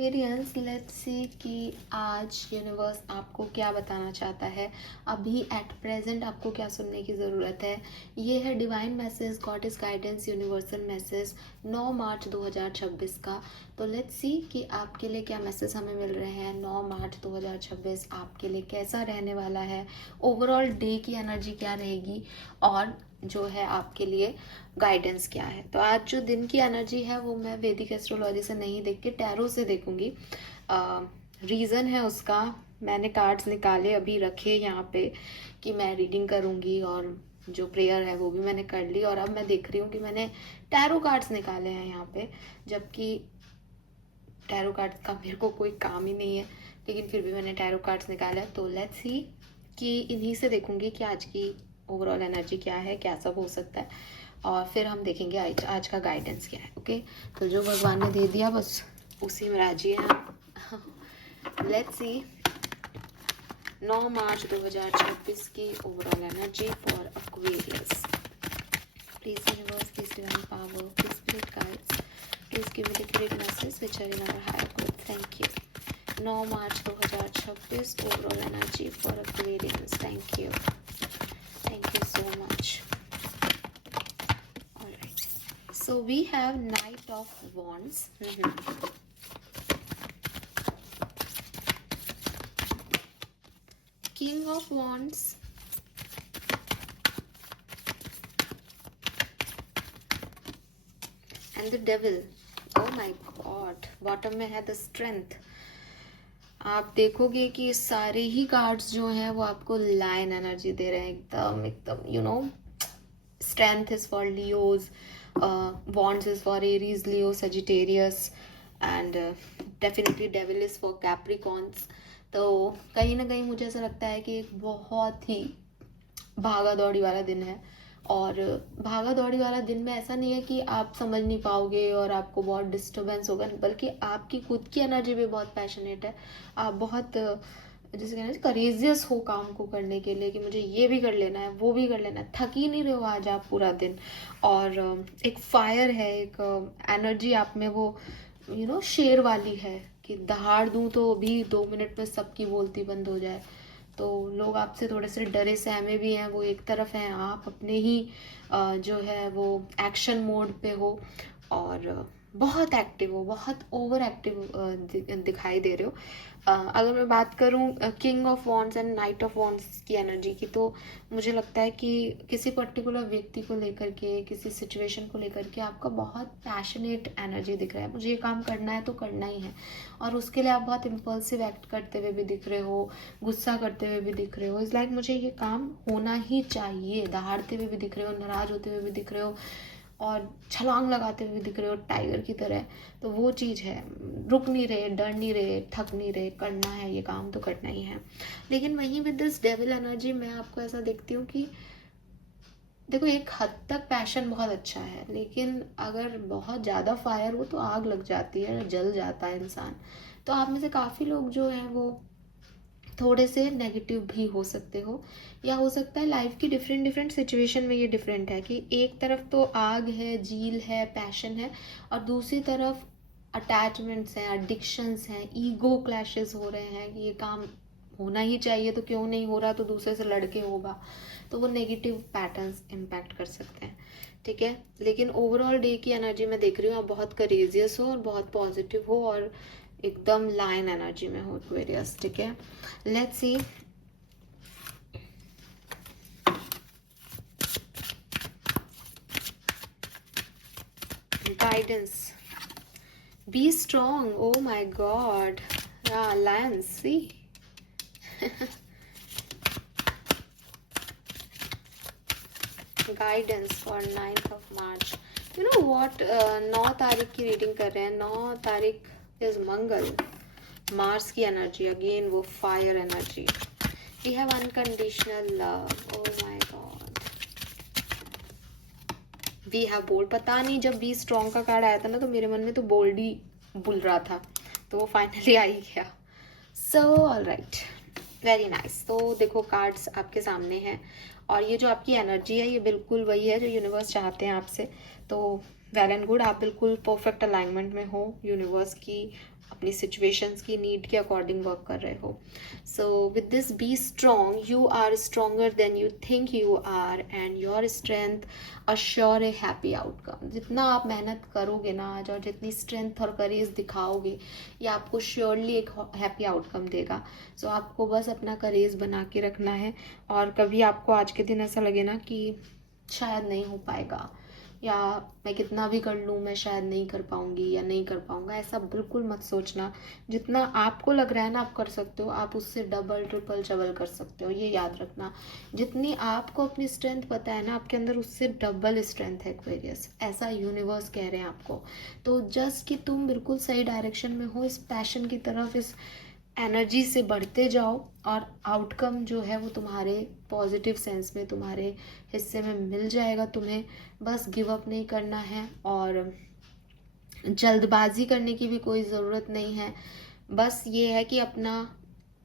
Aquarians, let's see कि आज universe आपको क्या बताना चाहता है, अभी एट प्रेजेंट आपको क्या सुनने की ज़रूरत है। ये है divine message, God is guidance, universal message 9 March 2026 का। तो लेट्स सी कि आपके लिए क्या मैसेज हमें मिल रहे हैं। 9 मार्च 2026 आपके लिए कैसा रहने वाला है, ओवरऑल डे की एनर्जी क्या रहेगी और जो है आपके लिए गाइडेंस क्या है। तो आज जो दिन की एनर्जी है वो मैं वैदिक एस्ट्रोलॉजी से नहीं देख के टैरो से देखूंगी। रीज़न है उसका, मैंने कार्ड्स निकाले अभी रखे यहाँ पे कि मैं रीडिंग करूँगी और जो प्रेयर है वो भी मैंने कर ली। और अब मैं देख रही हूँ कि मैंने टैरो कार्ड्स निकाले हैं यहाँ पे, जबकि टैरो कार्ड्स का मेरे को कोई काम ही नहीं है, लेकिन फिर भी मैंने टैरो कार्ड्स निकाला। तो लेट्स सी कि इन्हीं से देखूंगी कि आज की ओवरऑल एनर्जी क्या है, क्या सब हो सकता है, और फिर हम देखेंगे आज का गाइडेंस क्या है। ओके, तो जो भगवान ने दे दिया बस उसी में राजी हैं हम। लेट्स सी 9 मार्च 2026 की overall energy for Aquarius. Please universe, please divine power, please spirit guides, please give me the great message which are in our higher good. Thank you. 9 March 2026 overall energy for Aquarius. Thank you, thank you so much. So we have Knight of Wands. King of Wands. And the Devil. Oh my God. Bottom में है the Strength. आप देखोगे कि सारे ही cards जो हैं वो आपको लाइन एनर्जी दे रहे हैं, एकदम एकदम you know. Strength is for Leos, Wands is for Aries, Leo, Sagittarius, and definitely Devil is for Capricorns. तो कहीं ना कहीं मुझे ऐसा लगता है कि एक बहुत ही भागा दौड़ी वाला दिन है। और भागा दौड़ी वाला दिन में ऐसा नहीं है कि आप समझ नहीं पाओगे और आपको बहुत डिस्टर्बेंस होगा, बल्कि आपकी खुद की एनर्जी भी बहुत पैशनेट है। आप बहुत जैसे कहना करेजियस हो काम को करने के लिए कि मुझे ये भी कर लेना है, वो भी कर लेना है। थक ही नहीं रहे हो आज आप पूरा दिन। और एक फायर है, एक एनर्जी आप में वो शेर वाली है कि दहाड़ दूं तो भी 2 मिनट में सबकी बोलती बंद हो जाए। तो लोग आपसे थोड़े से डरे सहमे भी हैं, वो एक तरफ हैं, आप अपने ही जो है वो एक्शन मोड पे हो और बहुत एक्टिव हो, बहुत ओवर एक्टिव दिखाई दे रहे हो। अगर मैं बात करूं king of wands and night of wands की एनर्जी की, तो मुझे लगता है कि किसी पर्टिकुलर व्यक्ति को लेकर के, किसी सिचुएशन को लेकर के आपका बहुत पैशनेट एनर्जी दिख रहा है। मुझे ये काम करना है तो करना ही है, और उसके लिए आप बहुत इम्पल्सिव एक्ट करते हुए भी दिख रहे हो, गुस्सा करते हुए भी दिख रहे हो। इस लाइक मुझे ये काम होना ही चाहिए, दहाड़ते हुए भी दिख रहे हो, नाराज होते हुए भी दिख रहे हो, और छलांग लगाते हुए दिख रहे हो टाइगर की तरह। तो वो चीज़ है, रुक नहीं रहे, डर नहीं रहे, थक नहीं रहे, करना है ये काम तो करना ही है। लेकिन वहीं विद दिस डेविल एनर्जी मैं आपको ऐसा देखती हूँ कि देखो, एक हद तक पैशन बहुत अच्छा है, लेकिन अगर बहुत ज़्यादा फायर हो तो आग लग जाती है, जल जाता है इंसान। तो आप में से काफ़ी लोग जो हैं वो थोड़े से नेगेटिव भी हो सकते हो, या हो सकता है लाइफ की डिफरेंट डिफरेंट सिचुएशन में ये डिफरेंट है कि एक तरफ तो आग है, झील है, पैशन है, और दूसरी तरफ अटैचमेंट्स हैं, एडिक्शंस हैं, ईगो क्लैशेस हो रहे हैं कि ये काम होना ही चाहिए तो क्यों नहीं हो रहा, तो दूसरे से लड़के होगा। तो वो नेगेटिव पैटर्न्स इम्पैक्ट कर सकते हैं, ठीक है। लेकिन ओवरऑल डे की एनर्जी मैं देख रही हूँ आप बहुत करेजियस हो और बहुत पॉजिटिव हो और एकदम लाइन एनर्जी में हो एक्वेरियस, ठीक है। Let's see guidance. Be strong, oh my god, lions, see guidance for 9th of March. You know what, 9 तारीख की रीडिंग कर रहे हैं। 9 तारीख इज मंगल, मार्स की एनर्जी, अगेन वो fire energy. We have unconditional love, oh my god. We have bold. पता नहीं, जब बी स्ट्रॉन्ग का कार्ड आया था ना तो मेरे मन में तो बोल्ड ही बुल रहा था, तो वो फाइनली आ ही गया। So all right, very nice. तो देखो कार्ड्स आपके सामने हैं, और ये जो आपकी एनर्जी है ये बिल्कुल वही है जो यूनिवर्स चाहते हैं आपसे। तो वेल एंड गुड, आप बिल्कुल परफेक्ट अलाइनमेंट में हो यूनिवर्स की अपनी सिचुएशंस की नीड के अकॉर्डिंग वर्क कर रहे हो. So with this be strong, you are stronger than you think you are, and your strength assure a happy outcome. जितना आप मेहनत करोगे ना आज, और जितनी स्ट्रेंथ और करेज दिखाओगे, ये आपको श्योरली एक हैप्पी आउटकम देगा. सो आपको बस अपना करेज बना के रखना है. और कभी आपको आज के दिन ऐसा लगे ना कि शायद नहीं हो पाएगा, या मैं कितना भी कर लूँ मैं शायद नहीं कर पाऊँगी या नहीं कर पाऊँगा, ऐसा बिल्कुल मत सोचना. जितना आपको लग रहा है ना आप कर सकते हो, आप उससे डबल ट्रिपल डबल कर सकते हो. ये याद रखना, जितनी आपको अपनी स्ट्रेंथ पता है ना, आपके अंदर उससे डबल स्ट्रेंथ है एक्वेरियस. ऐसा यूनिवर्स कह रहे हैं आपको. तो जस्ट कि तुम बिल्कुल सही डायरेक्शन में हो, इस पैशन की तरफ, इस एनर्जी से बढ़ते जाओ, और आउटकम जो है वो तुम्हारे पॉजिटिव सेंस में तुम्हारे हिस्से में मिल जाएगा. तुम्हें बस गिव अप नहीं करना है, और जल्दबाजी करने की भी कोई ज़रूरत नहीं है. बस ये है कि अपना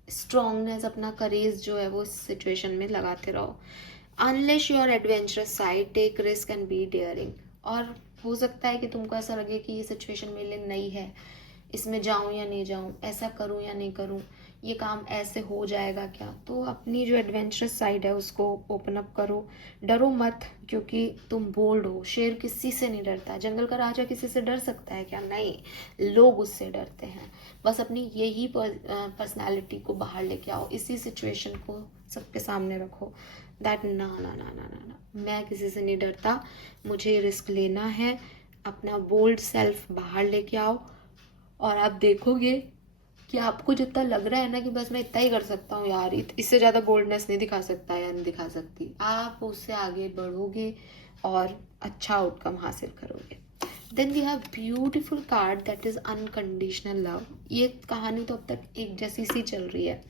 स्ट्रॉन्गनेस, अपना करेज जो है वो इस सिचुएशन में लगाते रहो. Unless your adventurous side, take risk and be daring. और हो सकता है कि तुमको ऐसा लगे कि ये सिचुएशन मेरे लिए नई है, इसमें जाऊं या नहीं जाऊं, ऐसा करूं या नहीं करूं, ये काम ऐसे हो जाएगा क्या. तो अपनी जो एडवेंचरस साइड है उसको ओपन अप करो. डरो मत, क्योंकि तुम बोल्ड हो. शेर किसी से नहीं डरता. जंगल का राजा किसी से डर सकता है क्या? नहीं, लोग उससे डरते हैं. बस अपनी यही पर्सनालिटी को बाहर लेके आओ, इसी सिचुएशन को सबके सामने रखो, दैट ना ना ना ना ना ना, मैं किसी से नहीं डरता, मुझे रिस्क लेना है. अपना बोल्ड सेल्फ बाहर लेके आओ, और आप देखोगे कि आपको जितना लग रहा है ना कि बस मैं इतना ही कर सकता हूँ यार, इससे ज़्यादा बोल्डनेस नहीं दिखा सकता या नहीं दिखा सकती, आप उससे आगे बढ़ोगे और अच्छा आउटकम हासिल करोगे. Then we have beautiful card that is unconditional love. ये कहानी तो अब तक एक जैसी सी चल रही है,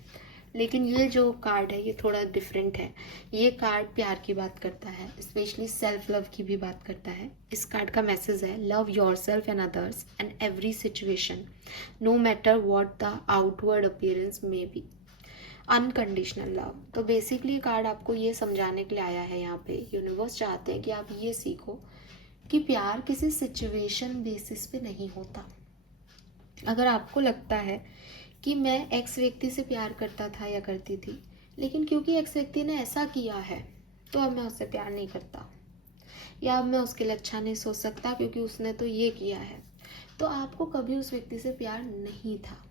लेकिन ये जो कार्ड है ये थोड़ा डिफरेंट है. ये कार्ड प्यार की बात करता है, स्पेशली सेल्फ लव की भी बात करता है. इस कार्ड का मैसेज है, love yourself and others and every situation, no matter what the outward appearance may be. Unconditional love. तो बेसिकली कार्ड आपको ये समझाने के लिए आया है यहाँ पे. यूनिवर्स चाहते हैं कि आप ये सीखो कि प्यार किसी सिचुएशन बेसिस पे नहीं होता. अगर आपको लगता है कि मैं एक्स व्यक्ति से प्यार करता था या करती थी, लेकिन क्योंकि एक्स व्यक्ति ने ऐसा किया है तो अब मैं उससे प्यार नहीं करता, या अब मैं उसके लिए अच्छा नहीं सोच सकता क्योंकि उसने तो ये किया है, तो आपको कभी उस व्यक्ति से प्यार नहीं था.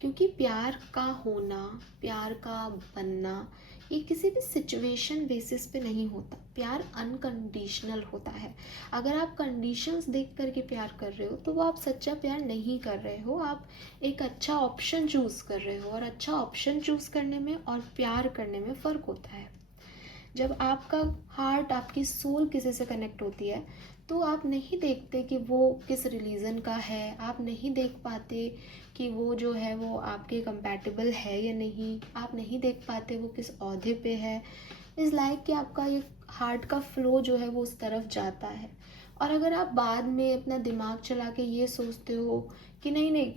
क्योंकि प्यार का होना, प्यार का बनना, ये किसी भी सिचुएशन बेसिस पे नहीं होता. प्यार अनकंडीशनल होता है. अगर आप कंडीशंस देख करके प्यार कर रहे हो तो वो आप सच्चा प्यार नहीं कर रहे हो, आप एक अच्छा ऑप्शन चूज़ कर रहे हो. और अच्छा ऑप्शन चूज़ करने में और प्यार करने में फ़र्क होता है. जब आपका हार्ट, आपकी सोल किसी से कनेक्ट होती है तो आप नहीं देखते कि वो किस रिलीजन का है, आप नहीं देख पाते कि वो जो है वो आपके कंपैटिबल है या नहीं, आप नहीं देख पाते वो किस ओहदे पे है. इस लाइक कि आपका ये हार्ट का फ्लो जो है वो उस तरफ जाता है. और अगर आप बाद में अपना दिमाग चला के ये सोचते हो कि नहीं नहीं,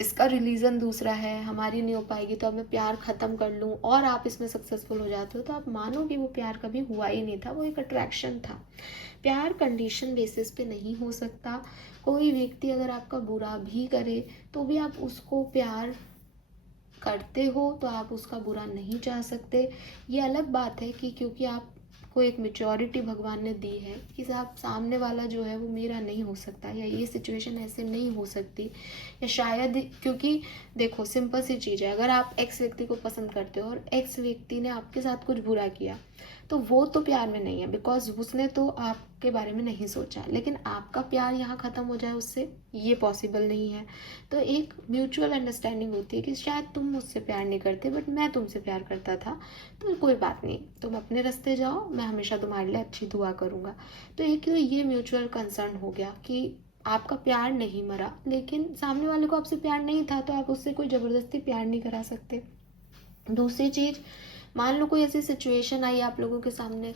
इसका रिलीजन दूसरा है, हमारी नहीं हो पाएगी, तो अब मैं प्यार ख़त्म कर लूँ, और आप इसमें सक्सेसफुल हो जाते हो, तो आप मानो कि वो प्यार कभी हुआ ही नहीं था, वो एक अट्रैक्शन था. प्यार कंडीशन बेसिस पे नहीं हो सकता. कोई व्यक्ति अगर आपका बुरा भी करे तो भी आप उसको प्यार करते हो, तो आप उसका बुरा नहीं चाह सकते. ये अलग बात है कि क्योंकि आपको एक मेच्योरिटी भगवान ने दी है कि साहब सामने वाला जो है वो मेरा नहीं हो सकता, या ये सिचुएशन ऐसे नहीं हो सकती, या शायद क्योंकि देखो सिंपल सी चीज़ है, अगर आप एक्स व्यक्ति को पसंद करते हो और एक्स व्यक्ति ने आपके साथ कुछ बुरा किया तो वो तो प्यार में नहीं है, बिकॉज उसने तो आपके बारे में नहीं सोचा. लेकिन आपका प्यार यहाँ ख़त्म हो जाए उससे, ये पॉसिबल नहीं है. तो एक म्यूचुअल अंडरस्टैंडिंग होती है कि शायद तुम मुझसे प्यार नहीं करते बट मैं तुमसे प्यार करता था, तो कोई बात नहीं, तुम अपने रास्ते जाओ, मैं हमेशा तुम्हारे लिए अच्छी दुआ करूँगा. तो एक तो ये म्यूचुअल कंसर्न हो गया कि आपका प्यार नहीं मरा, लेकिन सामने वाले को आपसे प्यार नहीं था तो आप उससे कोई ज़बरदस्ती प्यार नहीं करा सकते. दूसरी चीज़, मान लो कोई ऐसी सिचुएशन आई आप लोगों के सामने,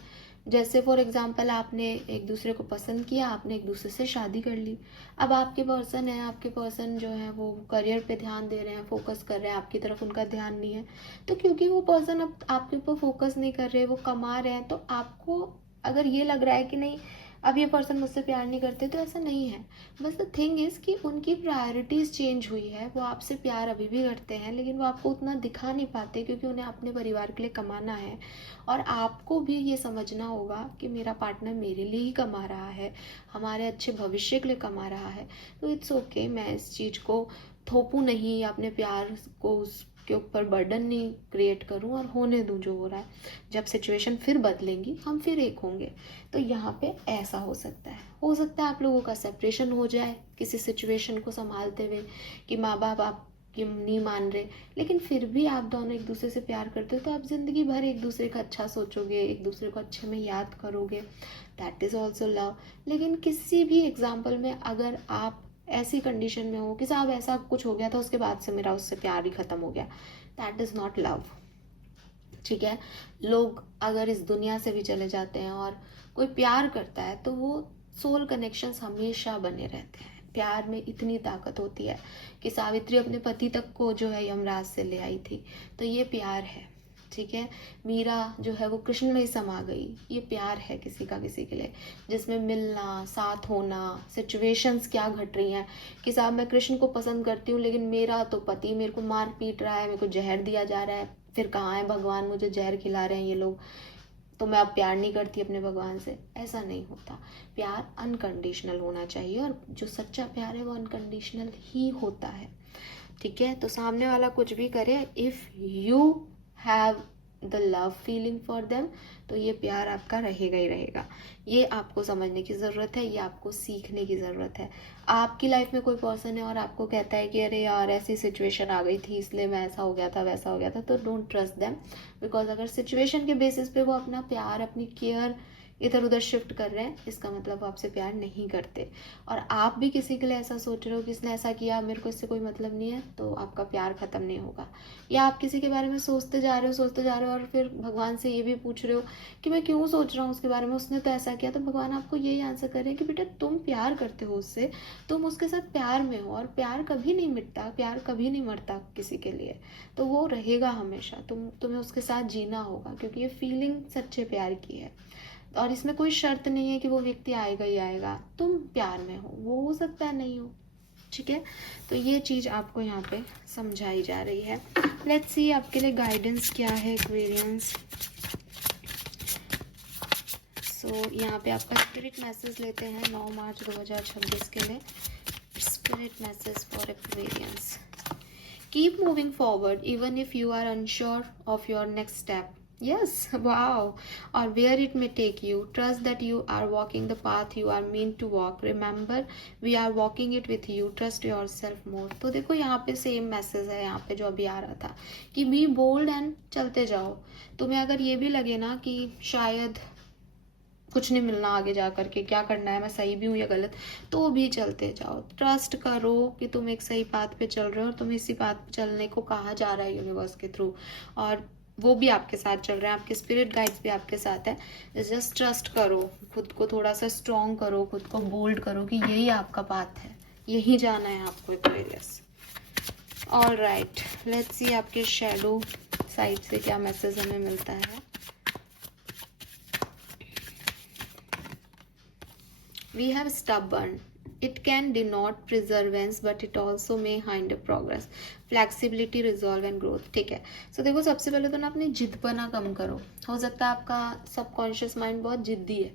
जैसे फॉर एग्जांपल आपने एक दूसरे को पसंद किया, आपने एक दूसरे से शादी कर ली. अब आपके पर्सन जो है वो करियर पे ध्यान दे रहे हैं, फोकस कर रहे हैं, आपकी तरफ उनका ध्यान नहीं है. तो क्योंकि वो पर्सन अब आपके ऊपर फोकस नहीं कर रहे, वो कमा रहे हैं, तो आपको अगर ये लग रहा है कि नहीं अब ये पर्सन मुझसे प्यार नहीं करते तो ऐसा नहीं है, बस द थिंग इज़ कि उनकी प्रायोरिटीज़ चेंज हुई है। वो आपसे प्यार अभी भी करते हैं, लेकिन वो आपको उतना दिखा नहीं पाते क्योंकि उन्हें अपने परिवार के लिए कमाना है। और आपको भी ये समझना होगा कि मेरा पार्टनर मेरे लिए ही कमा रहा है, हमारे अच्छे भविष्य के लिए कमा रहा है। तो इट्स ओके, मैं इस चीज़ को थोपूं नहीं या अपने प्यार को उसके ऊपर बर्डन नहीं क्रिएट करूं और होने दूं जो हो रहा है। जब सिचुएशन फिर बदलेंगी हम फिर एक होंगे। तो यहाँ पे ऐसा हो सकता है आप लोगों का सेपरेशन हो जाए किसी सिचुएशन को संभालते हुए कि माँ बाप आप ये नहीं मान रहे, लेकिन फिर भी आप दोनों एक दूसरे से प्यार करते हो तो आप ज़िंदगी भर एक दूसरे का अच्छा सोचोगे, एक दूसरे को अच्छे में याद करोगे। That is also love. लेकिन किसी भी एग्जाम्पल में अगर आप ऐसी कंडीशन में हो कि साहब ऐसा कुछ हो गया था उसके बाद से मेरा उससे प्यार ही ख़त्म हो गया, दैट इज़ नॉट लव। ठीक है, लोग अगर इस दुनिया से भी चले जाते हैं और कोई प्यार करता है तो वो सोल कनेक्शंस हमेशा बने रहते हैं। प्यार में इतनी ताकत होती है कि सावित्री अपने पति तक को जो है यमराज से ले आई थी, तो ये प्यार है। ठीक है, मीरा जो है वो कृष्ण में ही समा गई, ये प्यार है किसी का किसी के लिए, जिसमें मिलना, साथ होना, सिचुएशंस क्या घट रही हैं कि साहब मैं कृष्ण को पसंद करती हूँ लेकिन मेरा तो पति मेरे को मार पीट रहा है, मेरे को जहर दिया जा रहा है, फिर कहाँ है भगवान, मुझे जहर खिला रहे हैं ये लोग, तो मैं अब प्यार नहीं करती अपने भगवान से। ऐसा नहीं होता। प्यार अनकंडीशनल होना चाहिए और जो सच्चा प्यार है वो अनकंडीशनल ही होता है। ठीक है, तो सामने वाला कुछ भी करे, if you have the love feeling for them, तो ये प्यार आपका रहेगा ही रहेगा। ये आपको समझने की ज़रूरत है, ये आपको सीखने की ज़रूरत है। आपकी लाइफ में कोई पर्सन है और आपको कहता है कि अरे यार ऐसी सिचुएशन आ गई थी इसलिए मैं ऐसा हो गया था वैसा हो गया था, तो डोंट ट्रस्ट देम। बिकॉज अगर सिचुएशन के बेसिस पे वो अपना प्यार, अपनी केयर इधर उधर शिफ्ट कर रहे हैं, इसका मतलब वो आपसे प्यार नहीं करते। और आप भी किसी के लिए ऐसा सोच रहे हो कि इसने ऐसा किया, मेरे को इससे कोई मतलब नहीं है, तो आपका प्यार ख़त्म नहीं होगा। या आप किसी के बारे में सोचते जा रहे हो और फिर भगवान से ये भी पूछ रहे हो कि मैं क्यों सोच रहा हूँ उसके बारे में, उसने तो ऐसा किया, तो भगवान आपको यही आंसर कर रहे हैं कि बेटा तुम प्यार करते हो उससे, तुम उसके साथ प्यार में हो, और प्यार कभी नहीं मिटता, प्यार कभी नहीं मरता किसी के लिए, तो वो रहेगा हमेशा। तुम्हें उसके साथ जीना होगा क्योंकि ये फीलिंग सच्चे प्यार की है। और इसमें कोई शर्त नहीं है कि वो व्यक्ति आएगा ही आएगा, तुम प्यार में हो वो सकता है नहीं हो। ठीक है, तो ये चीज़ आपको यहाँ पे समझाई जा रही है। लेट्स सी आपके लिए गाइडेंस क्या है एक्वेरियंस। सो यहाँ पे आपका स्पिरिट मैसेज लेते हैं 9 मार्च 2026 के लिए। Spirit message for Aquarians. Keep moving forward even if you are unsure of your next step. Yes, wow. Or where it may take you. Trust that you are walking the path you are meant to walk. Remember, we are walking it with you. Trust yourself more. तो देखो यहाँ पे same message है यहाँ पे जो अभी आ रहा था कि बी बोल्ड एंड चलते जाओ। तुम्हें अगर ये भी लगे ना कि शायद कुछ नहीं मिलना आगे जा करके, क्या करना है, मैं सही भी हूँ या गलत, तो भी चलते जाओ। ट्रस्ट करो कि तुम एक सही पाथ पे चल रहे हो और तुम्हें इसी पाथ पे चलने को कहा जा रहा है यूनिवर्स के थ्रू, और वो भी आपके साथ चल रहे हैं, आपके स्पिरिट गाइड्स भी आपके साथ है। जस्ट ट्रस्ट करो, खुद को थोड़ा सा स्ट्रॉन्ग करो, खुद को बोल्ड करो कि यही आपका पाथ है, यही जाना है आपको Aquarius. All right, let's see आपके शैडो साइड से क्या मैसेज हमें मिलता है। We have stubborn. It can denote perseverance, but it also may hinder progress. Flexibility, resolve and growth. ठीक है, सो देखो सबसे पहले तो ना अपनी जिद्दपना कम करो। हो सकता है आपका सबकॉन्शियस माइंड बहुत जिद्दी है,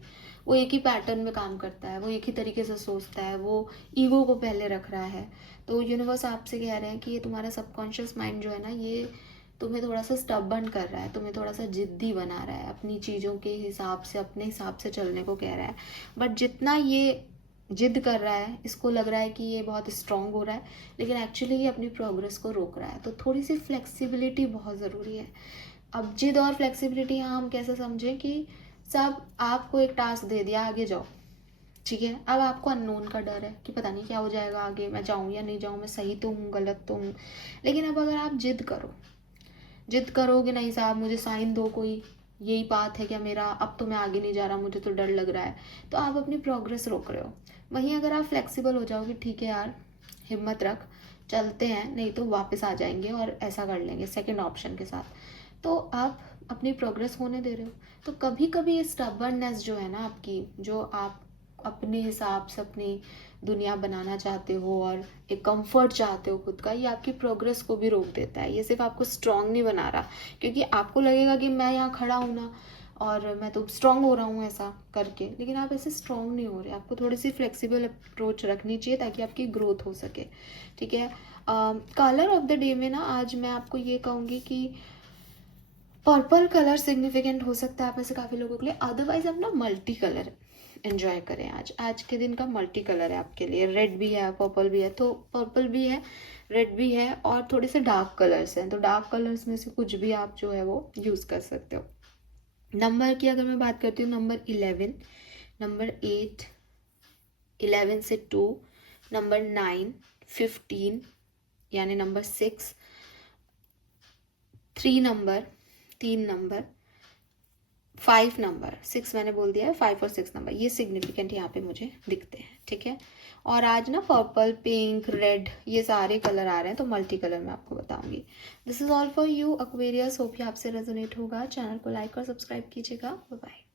वो एक ही पैटर्न में काम करता है, वो एक ही तरीके से सोचता है, वो ईगो को पहले रख रहा है। तो यूनिवर्स आपसे कह रहे हैं कि ये तुम्हारा सबकॉन्शियस माइंड जो है ना, ये तुम्हें थोड़ा सा स्टबर्न कर रहा है, तुम्हें थोड़ा सा जिद्दी बना रहा है, अपनी चीज़ों के हिसाब से, अपने हिसाब से चलने को कह रहा है। बट जितना ये जिद कर रहा है, इसको लग रहा है कि ये बहुत स्ट्रांग हो रहा है, लेकिन एक्चुअली ये अपनी प्रोग्रेस को रोक रहा है। तो थोड़ी सी फ्लेक्सिबिलिटी बहुत ज़रूरी है। अब जिद और फ्लेक्सिबिलिटी यहाँ हम कैसे समझें कि सब आपको एक टास्क दे दिया, आगे जाओ। ठीक है, अब आपको अननोन का डर है कि पता नहीं क्या हो जाएगा आगे, मैं जाऊँ या नहीं जाऊँ, मैं सही तो हूँ गलत तो हूँ। लेकिन अब अगर आप जिद करो कि नहीं साहब मुझे साइन दो, कोई यही बात है क्या मेरा, अब तो मैं आगे नहीं जा रहा, मुझे तो डर लग रहा है, तो आप अपनी प्रोग्रेस रोक रहे हो। वहीं अगर आप फ्लेक्सिबल हो जाओगे, ठीक है यार हिम्मत रख, चलते हैं, नहीं तो वापस आ जाएंगे और ऐसा कर लेंगे सेकंड ऑप्शन के साथ, तो आप अपनी प्रोग्रेस होने दे रहे हो। तो कभी कभी ये स्टबर्ननेस जो है ना आपकी, जो आप अपने हिसाब से अपनी दुनिया बनाना चाहते हो और एक कंफर्ट चाहते हो खुद का, ये आपकी प्रोग्रेस को भी रोक देता है। ये सिर्फ आपको स्ट्रांग नहीं बना रहा, क्योंकि आपको लगेगा कि मैं यहाँ खड़ा हूँ ना और मैं तो स्ट्रांग हो रहा हूँ ऐसा करके, लेकिन आप ऐसे स्ट्रांग नहीं हो रहे। आपको थोड़ी सी फ्लेक्सिबल अप्रोच रखनी चाहिए ताकि आपकी ग्रोथ हो सके, ठीक है। कलर ऑफ द डे में ना आज मैं आपको ये कहूँगी कि पर्पल कलर सिग्निफिकेंट हो सकता है आप में से काफ़ी लोगों के लिए। अदरवाइज आप ना मल्टी कलर एंजॉय करें। आज के दिन का मल्टी कलर है आपके लिए। रेड भी है, पर्पल भी है, तो पर्पल भी है, रेड भी है और थोड़े से डार्क कलर्स हैं, तो डार्क कलर्स में से कुछ भी आप जो है वो यूज़ कर सकते हो। नंबर की अगर मैं बात करती हूँ, नंबर 11, नंबर 8, 11 से 2, नंबर 9, 15 यानी नंबर 6, 3 नंबर, 3 नंबर, 5 नंबर, 6 मैंने बोल दिया है, 5 और 6 नंबर ये सिग्निफिकेंट यहाँ पे मुझे दिखते हैं, ठीक है। और आज ना पर्पल, पिंक, रेड ये सारे कलर आ रहे हैं, तो मल्टी कलर मैं आपको बताऊंगी। This is all for you Aquarius, hope ये आपसे रेजोनेट होगा। चैनल को लाइक और सब्सक्राइब कीजिएगा। Bye bye.